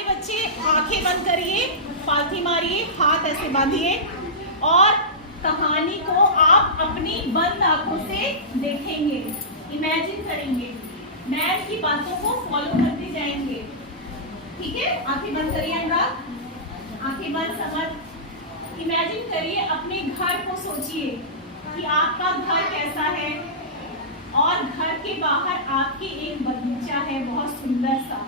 सारे बच्चे आंखें बंद करिए, पालथी मारिए, हाथ ऐसे बांधिए और कहानी को आप अपनी बंद आंखों से देखेंगे, इमेजिन करेंगे, मैम की बातों को फॉलो करते जाएंगे। ठीक है, आंखें बंद करिए अनुराग, आंखें बंद, समझ इमेजिन करिए, अपने घर को सोचिए कि आपका घर कैसा है और घर के बाहर आपके एक बगीचा है बहुत सुंदर सा।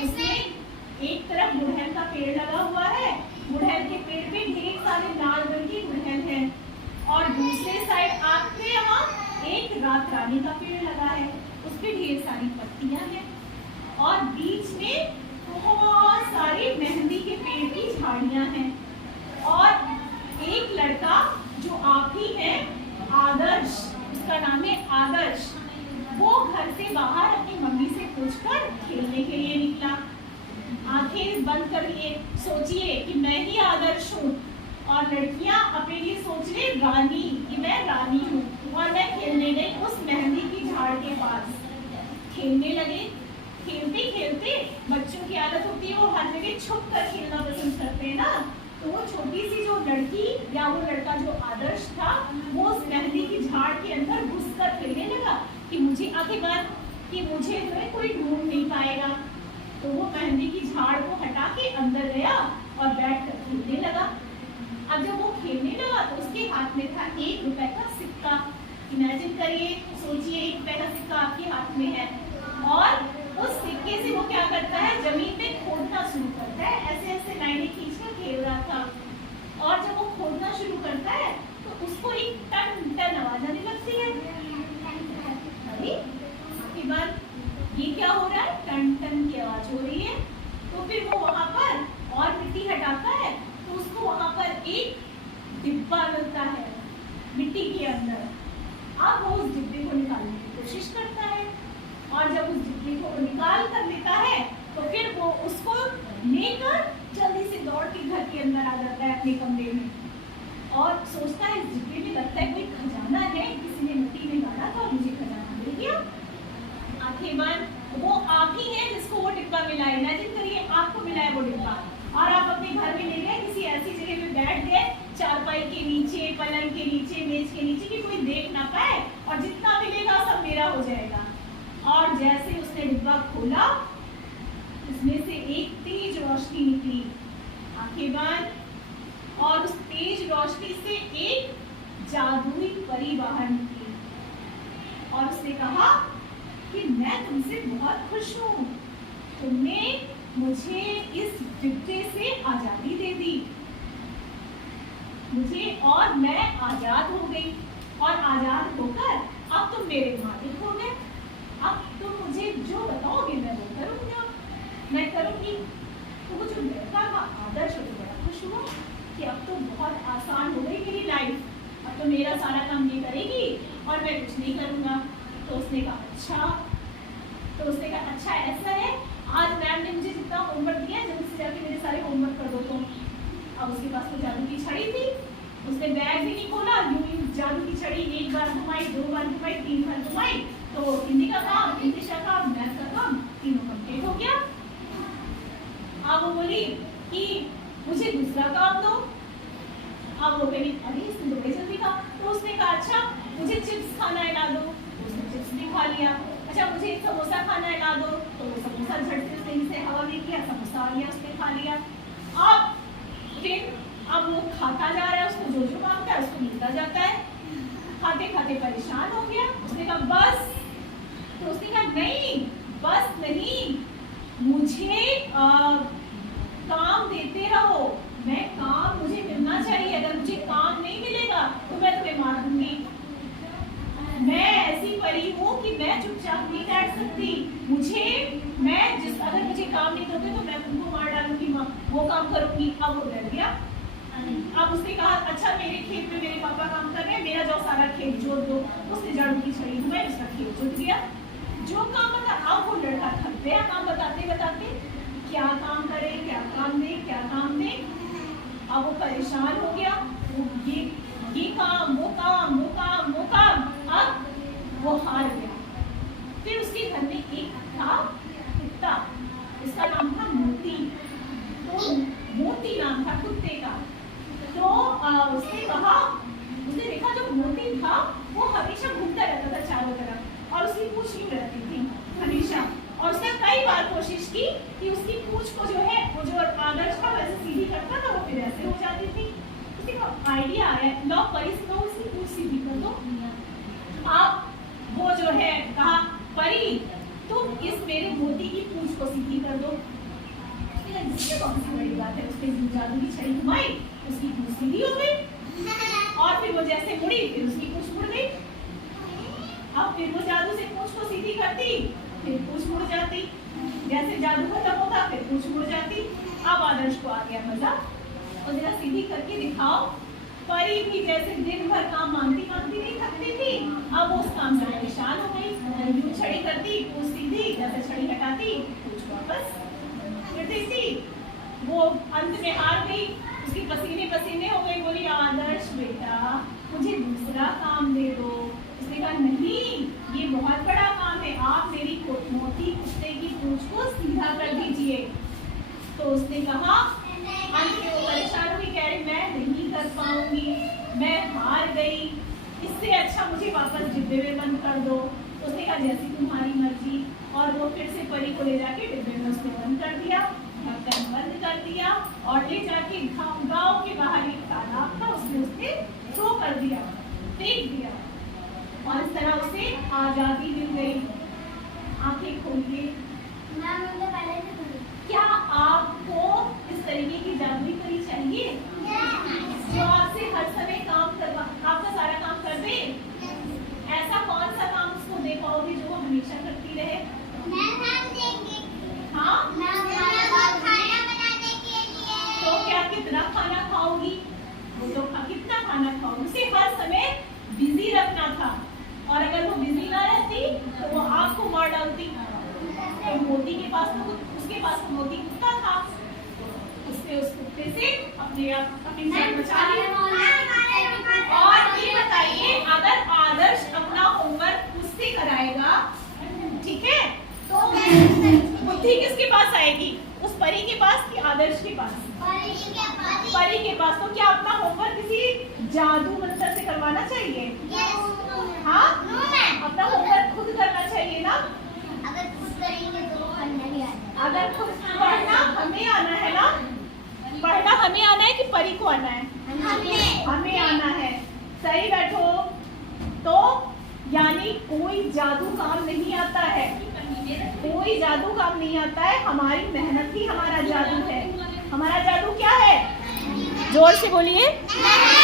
उसमें एक तरफ गुड़हल का पेड़ लगा हुआ है, गुड़हल के पेड़ पे ढेर सारे लाल रंग के गुड़हल हैं और दूसरे साइड आपके यहाँ एक रात रानी का पेड़ लगा है, उस पे ढेर सारी पत्तियां हैं और बीच में बहुत सारी मेहंदी के पेड़ की झाड़ियां हैं और एक लड़का जो आप ही है, आदर्श, उसका नाम है आदर्श, वो घर से बाहर अपनी मम्मी से पूछकर खेलने के लिए निकला। आंखें बंद करिए, सोचिए कि मैं ही आदर्श हूँ और लड़कियां अपने लिए सोच ले रानी, कि मैं रानी हूँ और मैं खेलने गई उस मेहंदी की झाड़ के पास। खेलने लगे, खेलते खेलते बच्चों की आदत होती है वो हर जगह छुप कर खेलना पसंद करते हैं ना, तो वो छोटी सी जो लड़की या वो लड़का जो आदर्श था वो उस मेहंदी की झाड़ के अंदर घुसकर खेलने लगा कि मुझे आंखें बंद, कि मुझे जो है कोई ढूंढ नहीं पाएगा। तो वो मेहंदी की झाड़ को हटा के अंदर गया और बैठ कर खेलने लगा। अब जब वो खेलने लगा तो उसके हाथ में था 1 रुपए का सिक्का। इमेजिन करिए, सोचिए 1 रुपए का सिक्का आपके हाथ में है और उस सिक्के से वो क्या करता है, जमीन में खोदना शुरू करता है, ऐसे ऐसे लाइनें खींचकर खेल रहा था और जब वो खोदना शुरू करता है तो उसको एक टन टन आवाज आने लगती है। अरे उसके बाद ये क्या हो रहा है, टन टन की आवाज हो रही है। तो फिर वो वहां पर और मिट्टी हटाता है तो उसको वहां पर एक डिब्बा मिलता है मिट्टी के अंदर। अब वो उस डिब्बे को निकालने की कोशिश करता है और जब उस डिब्बे को निकाल कर लेता है तो फिर वो उसको लेकर जल्दी से दौड़ के घर के अंदर आ जाता है अपने कमरे में और सोचता है इस डिब्बे में लगता है कोई खजाना है, किसी ने मिट्टी में गाड़ा था और मुझे खजाना मिल गया। आंखें बंद, वो आप ही है जिसको वो डिब्बा मिला है। इमेजिन करिए आपको मिला है वो डिब्बा और आप अपने घर में ले गए, किसी ऐसी जगह पे बैठ गए, चारपाई के नीचे, पलंग के नीचे, मेज के नीचे कि कोई देख ना पाए और जितना मिलेगा सब मेरा हो जाएगा। और जैसे उसने डिब्बा खोला उसमें से एक तेज रोशनी निकली। आंखें बंद, और उस तेज रोशनी से एक जादुई परी बाहर निकली और उसने कहा कि मैं तुमसे बहुत खुश हूँ, तुमने मुझे इस डिब्बे से आजादी दे दी मुझे और मैं आजाद हो गई और आजाद होकर अब तुम मेरे मालिक हो गए। अब तुम मुझे जो बताओगे मैं वो करूँगा, मैं करूँगी। तो वो जो लड़का का आदर्श हो तो बड़ा खुश हुआ कि अब तो बहुत आसान हो गई मेरी लाइफ, अब तो मेरा सारा काम ये करेगी और मैं कुछ नहीं करूँगा। तो उसने कहा अच्छा ऐसा है, आज मैम ने मुझे जितना होमवर्क दिया जल्दी से जाके मेरे सारे होमवर्क कर दो। तो अब उसके पास तो जादू की छड़ी थी, उसने बैग भी नहीं खोला, यूं जादू की छड़ी 1 बार घुमाई, 2 बार घुमाई, 3 बार घुमाई तो हिंदी का काम, इंग्लिश का काम, मैथ का काम तीनों कंप्लीट हो गया। अब वो बोली कि मुझे दूसरा काम दो। अब वो कही अरे इसने तो बड़ी जल्दी कहा, तो उसने कहा अच्छा मुझे चिप्स खाना है ला दो, तो उसने चिप्स भी खा लिया। अच्छा मुझे एक समोसा खाना है ला दो, तो वो समोसा झट से उसने से हवा में किया, समोसा आ गया, उसने खा लिया। अब फिर अब वो खाता जा रहा है, उसको जो जो मांगता है उसको मिलता जाता है, खाते खाते परेशान हो गया। उसने कहा बस, तो उसने कहा नहीं बस नहीं, मुझे काम देते रहो, मैं काम मुझे मिलना चाहिए, अगर मुझे काम नहीं मिलेगा तो मैं तुम्हें मार दूंगी। मैं ऐसी परी हूँ कि मैं चुपचाप नहीं बैठ सकती, अगर मुझे काम नहीं दोगे तो मैं तुमको मार डालूंगी, वो काम करूंगी। अब वो डर गया। अब उसने कहा अच्छा मेरे खेत में मेरे पापा काम कर रहे हैं, मेरा जाओ सारा खेत जोत दो। उसने जाड़ू की छड़ी घुमाई, उसका खेत जुट गया। जो काम बता, अब वो लड़का थक गया काम बताते बताते, क्या काम करे, क्या काम दे, क्या काम दे। अब वो परेशान हो गया, वो ये काम, वो काम, वो काम, वो काम। अब वो हार गया। फिर उसके घर में एक था कुत्ता, इसका नाम था मोती। उसने कहा, उसने देखा जो मोती था वो हमेशा घूमता रहता था चारों तरफ और उसकी पूंछ यूं रहती थी हमेशा। और उसने कई बार कोशिश की कि उसकी पूंछ को जो है वो जो आदर्श था वैसे सीधी करता था, वो फिर ऐसे हो जाती थी। उसी को आइडिया आया, लो परी से कहो उसकी पूंछ सीधी कर दो। आप वो जो है कहा, परी तुम इस मेरे मोती की पूंछ को सीधी कर दो। इससे कौन सी बड़ी बात है, उसने जादू की छड़ी घुमाई, उसकी पूंछ सीधी हो गई। और फिर वो जैसे मुड़ी फिर उसकी पूंछ मुड़ गई। अब फिर वो जादू से पूंछ को सीधी करती, फिर पूंछ मुड़ जाती, जैसे जादू खत्म होता फिर पूंछ मुड़ जाती। अब आदर्श को आ गया मजा, और जरा सीधी करके दिखाओ। परी भी जैसे दिन भर काम मांगती मांगती नहीं थकती थी, अब वो उस काम से परेशान हो गई। यूं छड़ी करती, पूंछ सीधी, जैसे छड़ी हटाती पूंछ वापस कर देती। वो अंत में हार गई, उसकी पसीने पसीने हो गई। बोली, आदर्श बेटा मुझे दूसरा काम दे दो। उसने कहा, नहीं ये बहुत बड़ा काम है, आप मेरी मोती कुत्ते की पूंछ को सीधा कर दीजिए। तो उसने कहा, अंत में वो परेशान हुई, कह रही मैं नहीं कर पाऊंगी, मैं हार गई, इससे अच्छा मुझे वापस डिब्बे में बंद कर दो। उसने कहा, जैसी तुम्हारी मर्जी। और वो फिर से परी को ले जाके डिब्बे में उसने बंद कर दिया, ढक्कन बंद कर दिया और ले जाके गांव के बाहर एक तालाब था, उसने थ्रो कर दिया, फेंक दिया। और इस तरह उसे आजादी मिल गई। आंखें खोलिए। क्या आपको इस तरीके की जादुई परी चाहिए जो आपसे हर समय काम करवा, आपका सारा काम कर दे? ऐसा कौन सा काम उसको दे पाओगे जो वो हमेशा करती रहे? हाँ, तो क्या कितना खाना खाओगी? वो तो कितना खाना खाओगी? उसे हर समय बिजी रखना था, और अगर वो बिजी ना रहती तो वो आपको मार डालती। तो मोती के पास तो उसके पास तो मोती कुत्ता था, उसने उस कुत्ते से अपनी जान बचा ली। और ये बताइए, अगर आदर्श अपना होमवर्क उससे कराएगा, ठीक है, तो बुद्धि किसके पास आएगी? उस परी के पास कि आदर्श के पास? परी के पास। तो क्या अपना होमवर्क किसी जादू मंत्र से करवाना चाहिए? हाँ, अपना होमवर्क खुद करना चाहिए ना। अगर खुद पढ़ना हमें आना है ना, पढ़ना हमें आना है कि परी को आना है? हमें आना है। सही बैठो। तो यानी कोई जादू काम नहीं आता है, कोई जादू काम नहीं आता है, हमारी मेहनत ही हमारा जादू है। हमारा जादू क्या है? जोर से बोलिए।